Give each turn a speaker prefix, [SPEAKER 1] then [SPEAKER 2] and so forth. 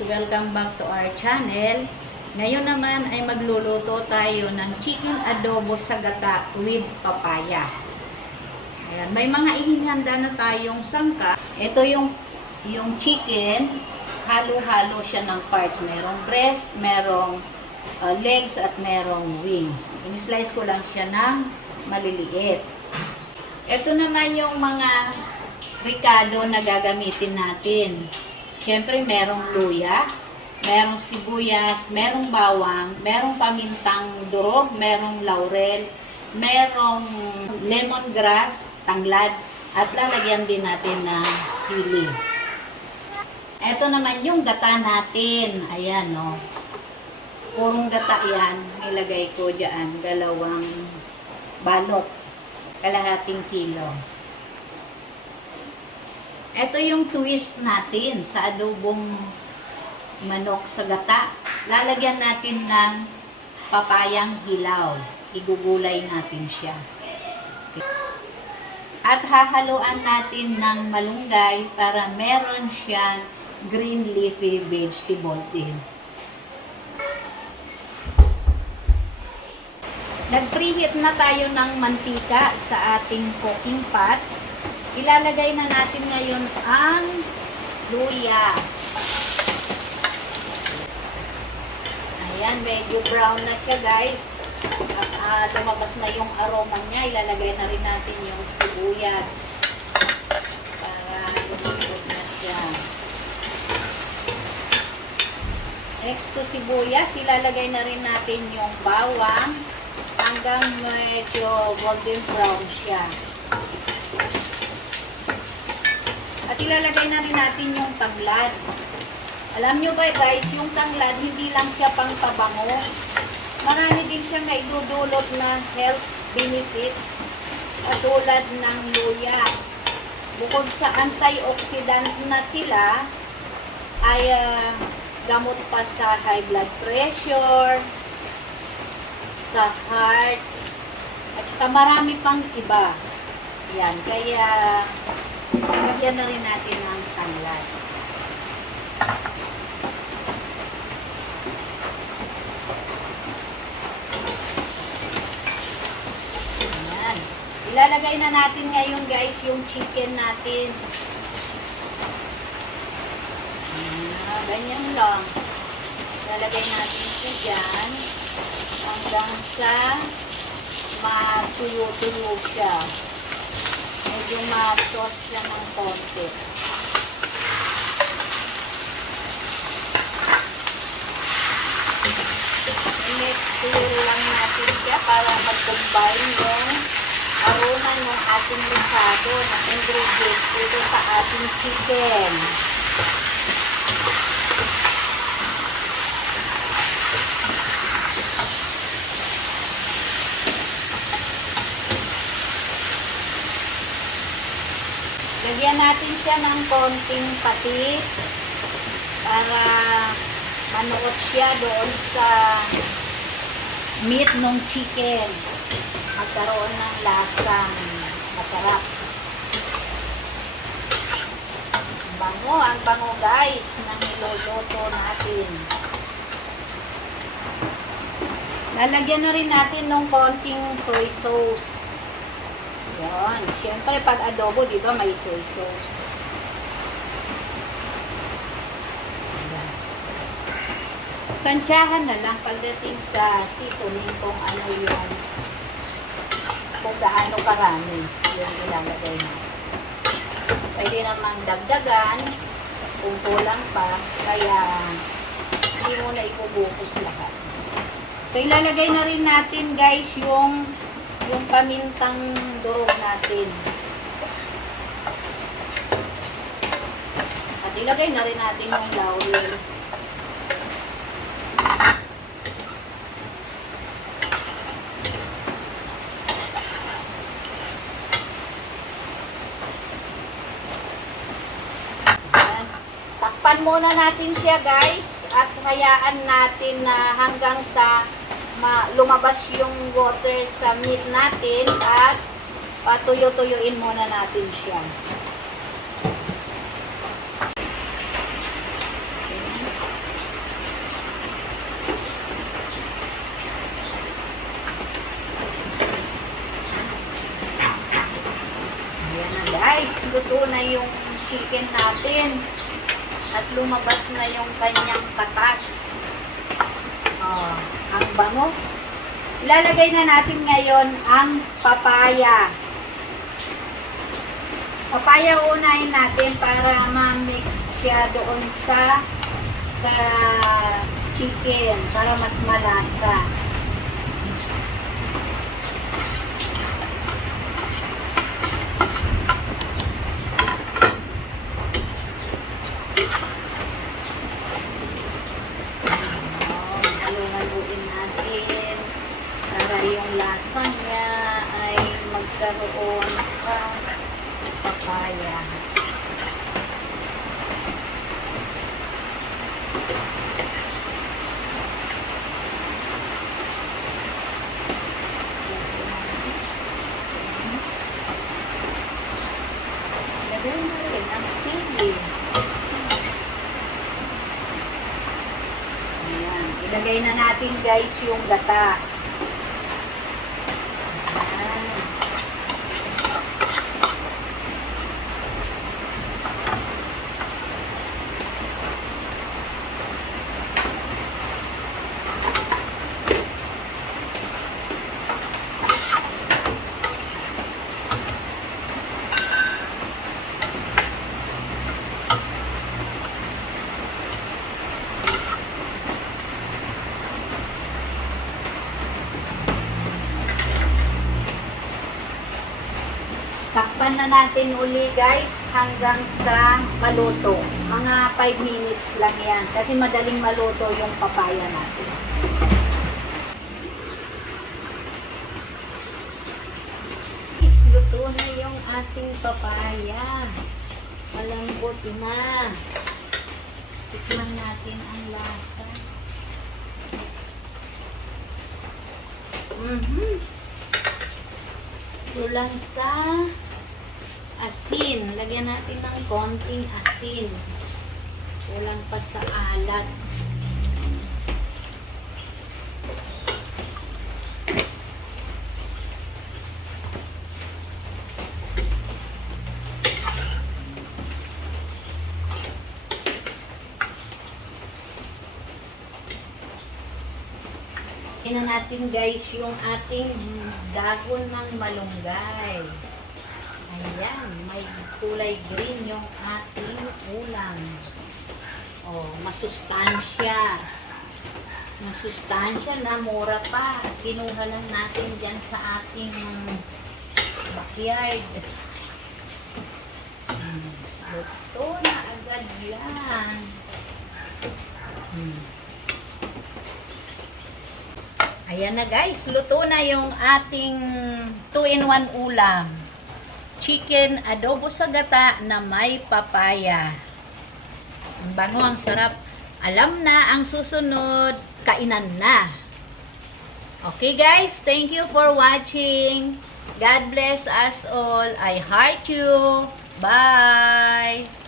[SPEAKER 1] Welcome back to our channel. Ngayon naman ay magluluto tayo ng chicken adobo sa gata with papaya. Ayan, may mga ihihanda na tayong sangka. Ito yung yung chicken, halo-halo siya ng parts. Merong breast, merong uh, legs at merong wings. In-slice ko lang siya ng maliliit. Ito naman yung mga ricado na gagamitin natin. Siyempre, merong luya, merong sibuyas, merong bawang, merong pamintang durog, merong laurel, merong lemongrass, tanglad, at lalagyan din natin ng sili. Ito naman yung gata natin. Ayan, no. Purong gata yan. Nilagay ko dyan. Dalawang balot. Kalahating kilo. Ito yung twist natin sa adobong manok sa gata. Lalagyan natin ng papayang hilaw. Igugulay natin siya. At hahaluan natin ng malunggay para meron siyang green leafy vegetable din. Nag-preheat na tayo ng mantika sa ating cooking pot. Ilalagay na natin ngayon ang luya. Ayan, medyo brown na siya guys. At ah, lumabas na yung aroma niya. Ilalagay na rin natin yung sibuyas. Para lumabot na siya. Next to sibuyas, ilalagay na rin natin yung bawang hanggang medyo golden brown siya. At ilalagay na rin natin yung tanglad. Alam nyo ba guys, yung tanglad, hindi lang siya pang pabango. Marami din siya may dudulot na health benefits katulad ng luya. Bukod sa antioxidant na sila, ay ah, gamot pa sa high blood pressure, sa heart, at saka marami pang iba. Yan, kaya lagyan na rin natin ng tanglad. Ayan. Ilalagay na natin ngayon guys yung chicken natin. Ayan, ganyan lang. Ilalagay natin siya dyan hanggang sa matuyo-tuyo siya. Medyo ma-toast siya ng konti. I-mix lang natin siya para mag-combine yung aroma ng ating lichado ng ingredients dito sa ating chicken. Lagyan natin siya ng konting patis para manuot siya doon sa meat ng chicken. Magkaroon ng lasang masarap. Ang Bango, ang bango guys ng niluluto natin. Lalagyan na rin natin ng konting soy sauce. Yan. Siyempre, pag adobo, di ba, may soy sauce. Ayan. Tansyahan na lang pagdating sa seasoning kung ano yung kung gaano karami yung ilalagay natin. Pwede namang dagdagan kung kulang pa, kaya hindi mo na ibubuhos lahat. So, ilalagay na rin natin, guys, yung yung pamintang durog natin. At ilagay na rin natin yung laurel. Takpan muna natin siya guys at hayaan natin na hanggang sa ma lumabas yung water sa meat natin at patuyo-tuyuin muna natin siya. guys, luto na yung chicken natin at lumabas na yung kanyang katas. Ang bango. Ilalagay na natin ngayon ang papaya. Papaya unahin natin para ma-mix siya doon sa sa chicken para mas malasa. Halo-haloin natin para yung lasa niya ay magkaroon sa papaya. Lagay na rin ang sili. Ayan. Ilagay na natin guys yung gata. Ayan. Takpan na natin uli guys hanggang sa maluto. Mga 5 minutes lang yan kasi madaling maluto yung papaya natin. Guys, luto na yung ating papaya. Malambot na. Tikman natin ang lasa. Mhm. Kulang sa asin. Lagyan natin ng konting asin. Kulang pa sa alat. Tingnan natin guys yung ating dagon ng malunggay. Ayan, may kulay green yung ating ulam. Oh, masustansya. Masustansya na mura pa. Kinuha lang natin dyan sa ating backyard. Hmm, na agad yan. Hmm. Ayan na guys, luto na yung ating 2-in-1 ulam. Chicken adobo sa gata na may papaya. Ang bango, ang sarap. Alam na ang susunod, kainan na. Okay guys, thank you for watching. God bless us all. I heart you. Bye!